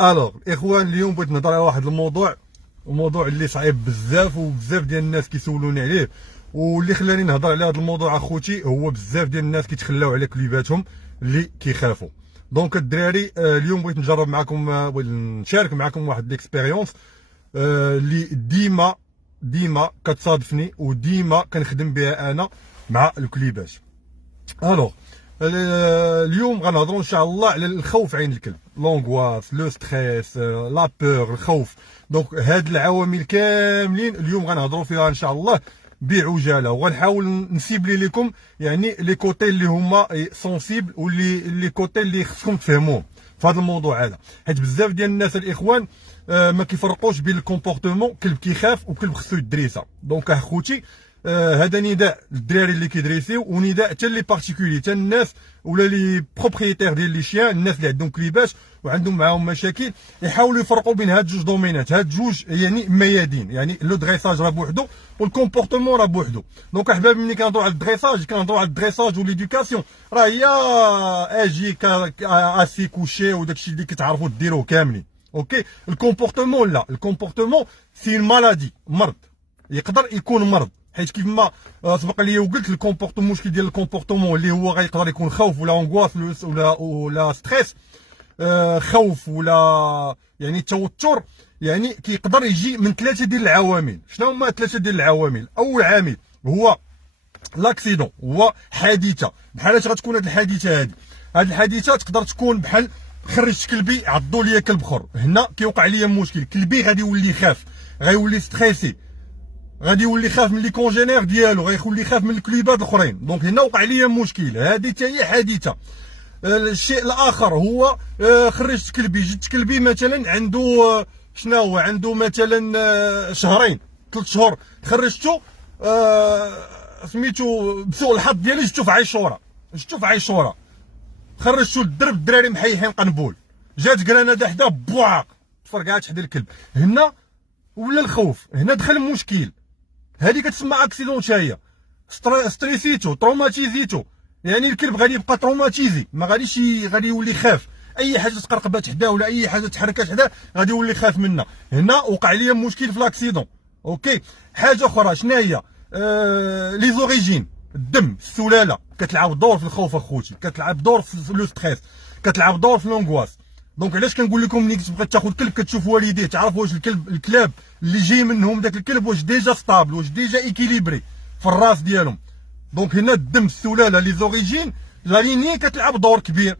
الوغ الاخوان، اليوم بغيت نهضر على واحد الموضوع اللي صعيب بزاف، وبزاف ديال الناس كيسولوني عليه. واللي خلاني نهضر على هذا الموضوع اخوتي هو بزاف ديال الناس كيتخلاو على كليباتهم اللي كيخافوا. دونك الدراري، اليوم بغيت نجرب معكم، بغيت نشارك معكم واحد ليكسبيريونس اللي ديما كتصادفني وديما كنخدم بها انا مع الكليبات. الوغ اليوم غنهضروا ان شاء الله على الخوف عين الكلب، لونغواس، لو ستريس، لا بور، الخوف. دونك هاد العوامل كاملين اليوم غنهضروا فيها ان شاء الله بعجاله، وغنحاول نسيبلي لكم يعني لي كوتي اللي هما سونسيبل، واللي لي كوتي اللي خصكم تفهموهم في هذا الموضوع هذا، حيت بزاف ديال الناس الاخوان ما كيفرقوش بين الكومبورتمون كلب كيخاف وكلب خصو يدريسا. دونك اخوتي، هذا نداء للدراري اللي كيدريسيو، ونداء حتى لي بارتيكولي، حتى الناس ولا لي بروبريتير ديال لي شيان، الناس اللي عندهم كليبات وعندهم معاهم مشاكل، يحاولوا يفرقوا بين هاد جوج دومينات، هاد جوج يعني ميادين، يعني لو دريساج راه بوحدو والكومبورتمون راه بوحدو. دونك احبابي، ملي كنهضروا على الدريساج كنهضروا على الدريساج وليدوكاسيون، راه هي اجي اسي كوشي وداكشي اللي كتعرفوا ديروه كاملين. اوكي، الكومبورتمون لا، الكومبورتمون سي مالادي، مرض، يقدر يكون مرض، حيت كيف ما سبق لي وقلت الكومبورتمون، المشكل ديال الكومبورتمون اللي هو غيقدر يكون خوف ولا اونغواس ولا ستريس، خوف ولا يعني توتر، يعني كيقدر يجي من ثلاثه ديال العوامل. شنو هما ثلاثه ديال العوامل؟ اول عامل هو لاكسيدون، هو حادثه. بحال اش غتكون هاد الحادثه هادي؟ هاد الحادثه تقدر تكون بحال خرجت كلبي عضو ليا كلب اخر، هنا كيوقع ليا مشكل، كلبي غادي يولي يخاف، غيولي ستريسي، غادي يولي خاف من لي كونجينير ديالو، غيولي يخاف من الكليبات الاخرين. دونك هنا وقع ليا مشكل، هذه حتى هي حادثه. الشيء الاخر هو خرجت كلبي، جبت كلبي مثلا عنده شنو، عنده مثلا شهرين 3 شهور، خرجته سميتو بسوء الحظ ديالي جبتو في عيشوره، خرجتو للدرب، الدراري محيحين قنبول، جات كراناده حدا بواق تفرقعات حدا الكلب، هنا ولا الخوف، هنا دخل المشكل. هذه كتسمى اكسيدون، هي ستريسيتو، تروماتيزيتو، يعني الكلب غادي يبقى تروماتيزي، ما غاديش غادي يولي يخاف، اي حاجه تقرقبات حداه ولا اي حاجه تحركات حداه غادي يولي يخاف منها. هنا وقع لي مشكل في الاكسيدون. اوكي، حاجه اخرى شنو هي؟ لي زوريجين، الدم، السلاله كتلعب دور في الخوف اخوتي، كتلعب دور في لو ستريس، كتلعب دور في لونغواس. دونك علاش كنقول لكم ملي كتبغي تاخذ كلب كتشوف والديه، تعرف واش الكلاب اللي جاي منهم داك الكلب واش ديجا ستابل، واش ديجا ايكيليبري في الراس ديالهم. دونك هنا الدم، السلاله، لي زوريجين، لا ليني كتلعب دور كبير،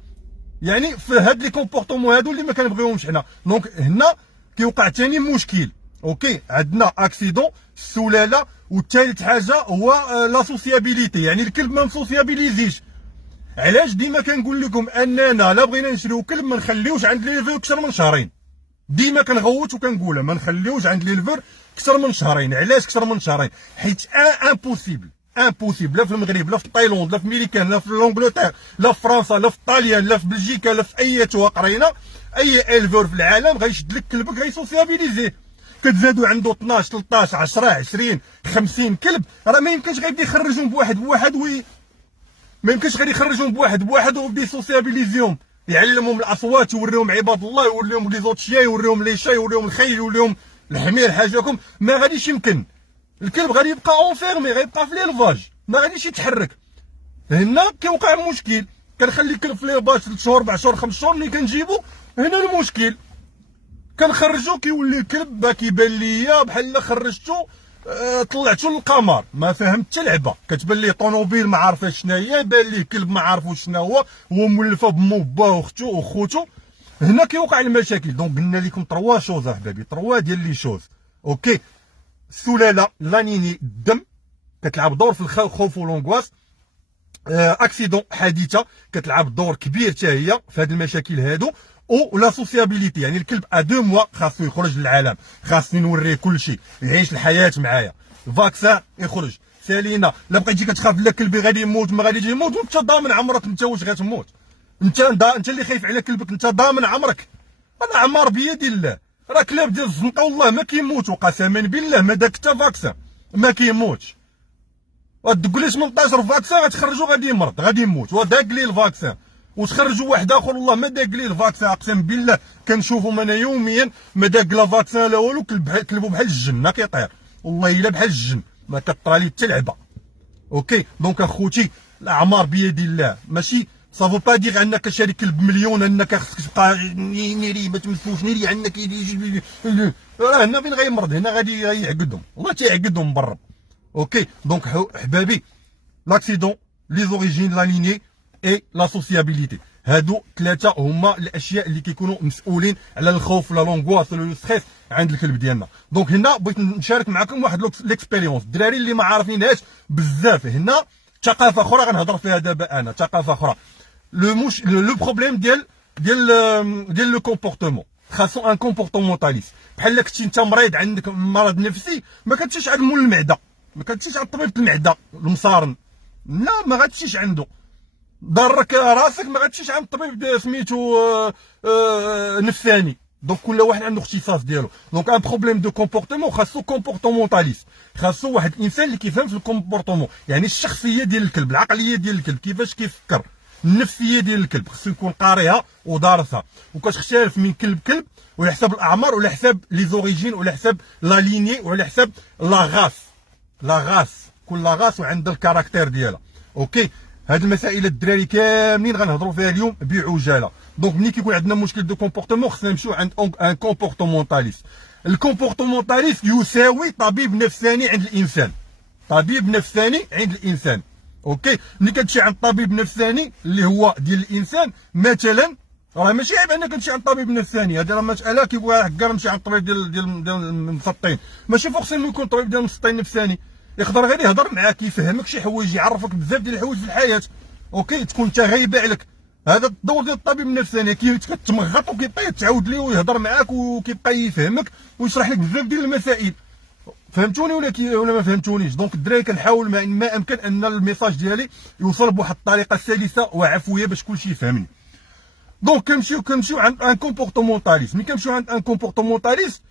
يعني في هاد لي كومبورتمون هادو اللي ما كنبغيوهمش حنا. دونك هنا كيوقع ثاني مشكل. اوكي، عندنا اكسيدون، السلاله، والثالث حاجه هو لا سوسيابيليتي، يعني الكلب ما مسوسيابيليزيش. علاش ديما كنقول لكم اننا لا بغينا نشريو كلب ما نخليوش عند ليلفور اكثر من شهرين، ديما كنغوت وكنقولها ما نخليوش عند ليلفور اكثر من شهرين. علاش اكثر من شهرين؟ حيت امبوسيبل لا في المغرب، لا في تايلاند، لا في ميريكان، لا في لونجلتير، لا في فرنسا، لا في طاليان، لا في بلجيكا، لا في اي قرينه، اي الفور في العالم غيشد لك كلبك غيسوسيابيليزيه. كتزادوا عنده 12 13 10 20 50 كلب، راه ما يمكنش غيبدا يخرجهم بواحد ما يمكنش غادي يخرجهم بواحد ويبدا يسوسيابيليزيهم، يعلمهم الاصوات، يوريهم عباد الله، يوريهم لي زوت شيا، يوريهم لي شا، يوريهم الخيل، يوريهم الحمير، حاجاكم ما غاديش يمكن. الكلب غادي يبقى اونفيرمي، غيبقى في ليلفاج، ما غاديش يتحرك. هنا كيوقع المشكل. كنخلي الكلب في ليلفاج 3 شهور 4 شهور 5 شهور، ملي كنجيبو هنا المشكل، كنخرجو كيولي الكلب كيبان ليا بحال خرجتو طلعتو للقمر، ما فهمت حتى لعبه، كتبان ليه طونوبيل ما عارفاش شنو هي، بان ليه كلب ما عارفوش شنو هو مولفه بمو باه وخوتو. هنا كيوقع المشاكل. دونك قلنا لكم 3 شوز احبابي، 3 ديال لي شوز. اوكي، السلاله، لانيني، الدم كتلعب دور في الخوف والونغواس، اكسيدون، حادثه كتلعب دور كبير حتى هي في هاد المشاكل هادو، او لا سوسيابيليتي، يعني الكلب 2 موا خاصو يخرج للعالم، خاصني نوريه كلشي، يعيش الحياه معايا، الفاكسان يخرج. سالينا لا بقيتي كتخاف لا كلبي غادي يموت، ما غاديش يموت، وانت ضامن عمرك انت واش غتموت، انت اللي خايف على كلبك، انت ضامن عمرك. الاعمار بيد الله، راه كلاب ديال الزنقه والله ما كيموتوا، قسما بالله ما داك حتى فاكسان ما كيموتش. وتقول لي 18 فاكسان غتخرجو غادي يمرض غادي يموت، وداك لي الفاكسان وتخرجوا واحد اخر والله ما داق ليه الفاكسان، اقسم بالله كنشوفهم انا يوميا ما داق لا فاكسان لا والو، كلبوا بحال الجن كيطير، والله الا بحال الجن ما كطرى ليه حتى لعبه. اوكي دونك اخوتي الاعمار بيد الله، ماشي صافو با دير انك شاري كلب مليون انك خصك تبقى نيري ما تمسوش نيري عندك راه هنا فين غيمرض، هنا غادي يعقدهم والله تيعقدهم برا. اوكي دونك حبابي لاكسيدون لي زوريجين لا ليني اي لا سوسيابيليتي، هادو ثلاثه هما الاشياء اللي كيكونوا مسؤولين على الخوف ولا لونغواس ولا لو ستريس عند الكلب ديالنا. دونك هنا بغيت نشارك معكم واحد ليكسبيريونس الدراري اللي ما عارفينهاش بزاف. هنا ثقافه اخرى غنهضر فيها دابا انا، ثقافه اخرى. لو بروبليم ديال لو كومبورتمون، خاصو ان كومبورتمونتاليست. بحال كنتي انت مريض عندك مرض نفسي ما كتمشيش عند مول المعده، ما كتمشيش عند طبيب المعده المصارن، لا ما غاتمشيش عنده. ضرك راسك ما غاتمشيش عند الطبيب سميتو نفساني. دونك كل واحد عنده اختصاص ديالو. دونك ان بروبليم دو كومبورتمون خاصو كومبورتمونتاليست، خاصو واحد الانسان اللي كيفهم في الكومبورتمون، يعني الشخصيه ديال الكلب، العقليه ديال الكلب، كيفاش كيفكر، النفسيه ديال الكلب خصو يكون قاريها ودارسها. وكتختلف من كلب كلب وعلى حساب الاعمار وعلى حساب لي زوريجين وعلى حساب لا ليني وعلى حساب لا غاس، كل غاس وعندها الكاركتير ديالها. اوكي هاد المسائل الدراري كاملين غنهضروا فيها اليوم بعجاله. دونك ملي كيكون عندنا مشكل دو كومبورتمون خصنا نمشيو عند ان كومبورتمونتاليست. الكومبورتمونتاليست يساوي طبيب نفساني عند الانسان، طبيب نفساني عند الانسان. اوكي ملي كتمشي عند طبيب نفساني اللي هو ديال الانسان مثلا، راه ماشي عيب انك تمشي عند طبيب نفساني، هذه راه مساله كيقول هكا نمشي عند طبيب ديال المسطين، ماشي فوقسيمون يكون طبيب ديال المسطين نفساني، يقدر غير يهضر معاك يفهمك شي حوايج، يعرفك بزاف ديال الحوايج في الحياه. اوكي تكون انت غايبه عليك، هذا الدور ديال الطبيب النفساني كتمغط وكيبقى تعاود ليه ويهضر معاك وكيبقى يفهمك ويشرح لك بزاف ديال المسائل. فهمتوني ولا ما فهمتونيش؟ دونك الدراري كنحاول ما امكن ان الميساج ديالي يوصل بواحد الطريقه سلسه وعفويه باش كلشي يفهمني. دونك كنمشيو عند ان كومبورتمونتاليست. ملي كنمشيو عند ان كومبورتمونتاليست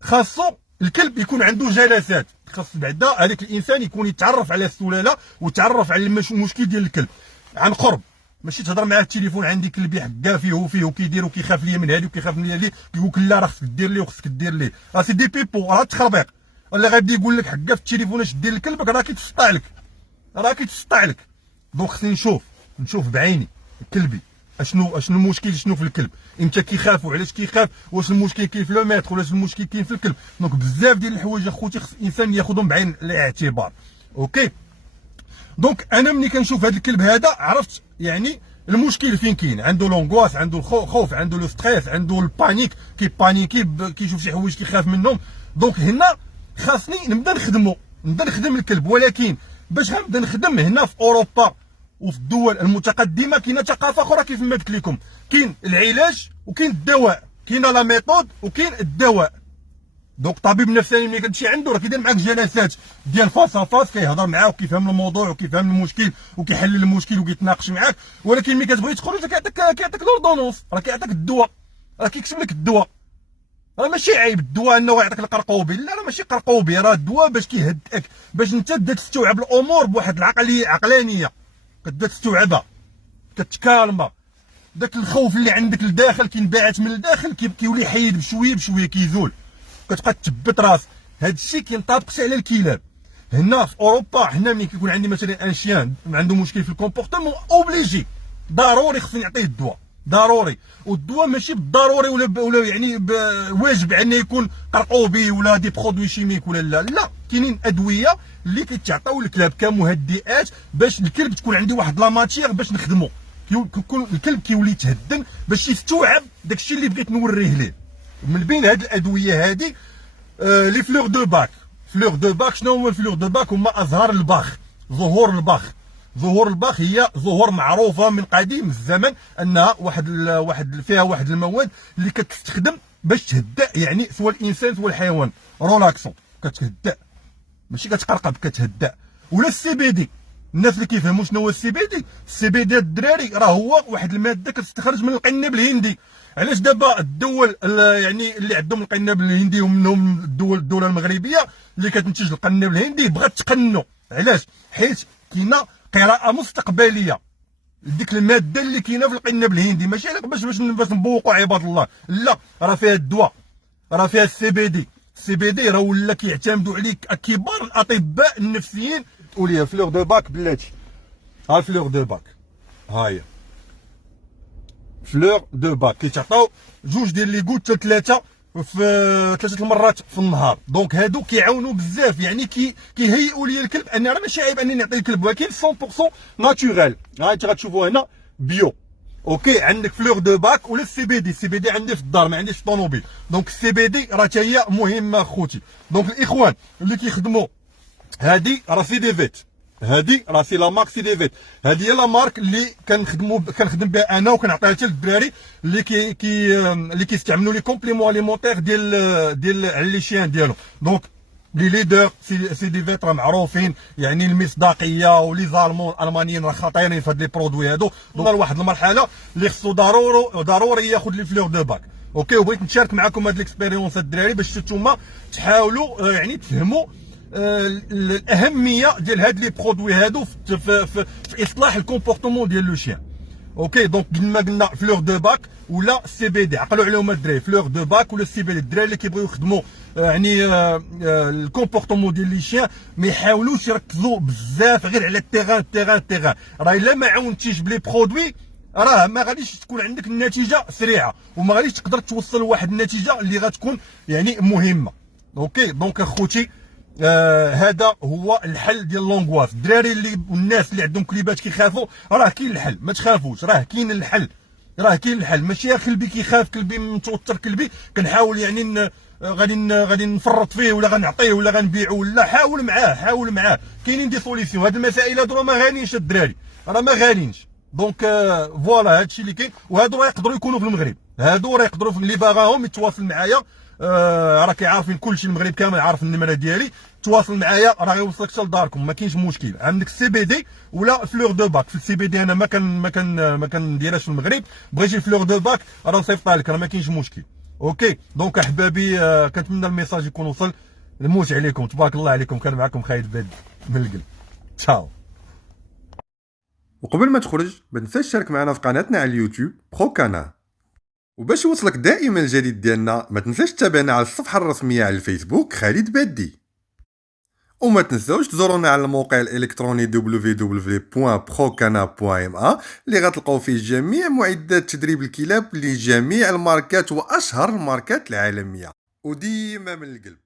خاصو الكلب يكون عنده جلسات، خاص بعدا هذاك الانسان يكون يتعرف على السلاله ويتعرف على المشكل ديال الكلب عن قرب، ماشي تهضر معاه التليفون عندي كلبي حكا فيه وكيدير وكيخاف ليا من هادي وكيخاف من هادي، كيقول لك لا راه خصك دير ليه وخصك دير ليه، راه سي دي بيبو، راه تخربيق. ولا غادي يقول لك حكا في التليفون اش دير لكلبك، راه كيتسطع لك، دونك خصني نشوف بعيني كلبي اشنو المشكل، شنو في الكلب، امتى كيخاف وعلاش كيخاف، واش المشكل كاين في لو ميتر ولا المشكل كاين في الكلب. دونك بزاف ديال الحوايج اخوتي خص الانسان ياخذهم بعين الاعتبار. اوكي دونك انا ملي كنشوف هذا الكلب هذا عرفت يعني المشكل فين كاين، عنده لونغواس، عنده الخوف، عنده لو ستريس، عنده البانيك، كيبانيكي كيشوف شي حوايج كيخاف منهم. دونك هنا خاصني نبدا نخدم الكلب، ولكن باش غنبدا نخدم هنا في اوروبا وفي الدول المتقدمه كاينه ثقافه اخرى كيف ما قلت لكم، كاين العلاج وكاين الدواء، كاينه لا ميثود وكاين الدواء. دونك طبيب نفساني ملي كتمشي عنده راه كيدير معاك جلسات ديال فاس فاس، كيهضر معاك وكيفهم الموضوع وكيفهم المشكل وكيحل المشكل وكيتناقش معاك. ولكن ملي كتبغي تخرج كيعطيك لوردونونس، راه كيعطيك الدواء، راه كيكتب لك الدواء. راه ماشي عيب الدواء انه يعطيك القرقوبي، لا راه ماشي قرقوبي، راه الدواء باش كيهدئك، باش انت تبدا تستوعب الامور بواحد عقلانيه، كتبدا تستوعبها، كتكالما داك الخوف اللي عندك لداخل كينبعث من الداخل كيولي حيد بشويه كيزول، كتبقى تثبت راسك. هذا الشيء كينطبقش على الكلاب. هنا في اوروبا حنا ملي كيكون عندي مثلا ان شيان عنده مشكل في الكومبورتمون اوبليجي ضروري خصني نعطيه الدواء، ضروري. والدواء ماشي بالضروري ولا يعني واجب انه يكون قرقوبي ولا دي برودوي شيميك ولا لا، كاينين ادويه اللي كيتعطاو للكلاب كمهدئات باش الكلب تكون عندي واحد لا ماتيير باش نخدمو، كيكون الكلب كيولي يتهدن باش يستوعب داكشي اللي بغيت نوريه ليه. من بين هاد الادويه هادي لي فلور دو باك. فلور دو باك شنو هما الفلور دو باك؟ هما ازهار الباخ، زهور الباخ هي زهور معروفه من قديم الزمن انها فيها واحد المواد اللي كتستخدم باش تهدأ، يعني سواء الانسان سواء الحيوان، ريلاكسون، كتهدأ ماشي كتقرقب، كتهدأ. ولا السي بي دي، الناس اللي كيفهموا شنو هو السي بي دي، السي بي دي الدراري راه هو واحد الماده كتستخرج من القنب الهندي. علاش دابا الدول يعني اللي عندهم القنب الهندي ومنهم الدوله المغربيه اللي كتنتج القنب الهندي بغات تقنوا؟ علاش؟ حيت كاينه قراءه مستقبليه ديك الماده اللي كاينه في القنب الهندي، ماشي باش نبوقوا عباد الله، لا راه فيها الدواء، راه فيها السي بي دي. السي بي دي راه ولا كيعتمدوا عليه كبار الاطباء النفسيين. وليا فلور دو باك بلاتي، ها الفلور دو باك، ها هي فلور دو باك، كيتعطاو جوج ديال لي غوت حتى ثلاثه في 3 المرات في النهار. دونك هادو كيعاونوا بزاف، يعني كيهيئوا لي الكلب ان راه ماشي عيب انني نعطي الكلب، ولكن 100% ناتوريل. ها انت غتشوفوا هنا بيو. اوكي، عندك فلور دو باك ولا السي بي دي. السي بي دي عندي في الدار، ما عنديش في الطوموبيل. دونك السي بي دي راه حتى هي مهمه خوتي. دونك الاخوان اللي كيخدموا هادي راه سي دي فيت، هادي راه سي لا مارك سي دي فيت. هادي هي لا مارك اللي كنخدم بها انا وكنعطيها حتى للدراري اللي اللي كيستعملوا لي كومبليمون اليمونتيغ ديال على لي شيان ديالو. دونك لي ليدر سي دي فيت راه معروفين، يعني المصداقيه، ولي زالمون الالمانيين راه خطيرين في هاد لي برودوي هادو. دونك لواحد المرحله اللي خصو ضروري ياخذ لي فلور دو باك. اوكي، وبغيت نشارك معكم هاد ليكسبيريونس الدراري باش نتوما تحاولوا يعني تفهموا الاهميه ديال هاد لي برودوي هادو في اصلاح الكومبورتمون ديال لو شيان. اوكي، دونك كما قلنا فلور دو باك ولا سي بي دي، عقلوا عليهم الدراري، فلور دو باك ولا سي بي دي. الدراري اللي كيبغيو يخدموا يعني الكومبورتمون ديال لي شيان ما يحاولوش يركزوا بزاف غير على التيغان. راه الا ما عاونتيش بلي برودوي راه ما غاديش تكون عندك النتيجه سريعه، وما غاديش تقدر توصل لواحد النتيجه اللي غتكون يعني مهمه. اوكي، دونك اخوتي هذا هو الحل ديال لونغواس. الدراري اللي والناس اللي عندهم كليبات كيخافوا، راه كاين الحل، ما تخافوش، راه كاين الحل، راه كاين الحل. ماشي يا كلبي كيخاف، كلبي متوتر، كلبي كنحاول يعني غادي نفرط فيه ولا غنعطيه ولا غنبيعه ولا. حاول معاه كاينين دي سوليسيون. هاد المسائل هادو راه ما غاليينش الدراري، راه ما غاليينش. دونك فوالا هادشي اللي كاين. وهادو راه يقدروا يكونوا في المغرب، هادو راه يقدروا اللي باغاهم يتواصل معايا. راه كيعرفين كلشي، المغرب كامل عارف النمره ديالي. تواصل معايا راه غيوصلك حتى لداركم، ما كاينش مشكل. عندك السي بي دي ولا فلور دو باك. في السي بي دي انا ما كنديرهاش في المغرب. بغيتي الفلور دو باك راه نصيفطها لك، راه ما كاينش مشكل. اوكي، دونك احبابي كنتمنى الميساج يكون وصل. نموت عليكم، تبارك الله عليكم. كان معكم خالد بادي من القلب. تشاو. وقبل ما تخرج ما تنساش تشارك معنا في قناتنا على اليوتيوب بروكانا، وباش يوصلك دائما الجديد ديالنا ما تنساش تتابعنا على الصفحه الرسميه على الفيسبوك خالد بادي. وما تنساوش تزورونا على الموقع الالكتروني www.procana.ma اللي غتلقاو فيه جميع معدات تدريب الكلاب لجميع الماركات واشهر الماركات العالميه، وديما من القلب.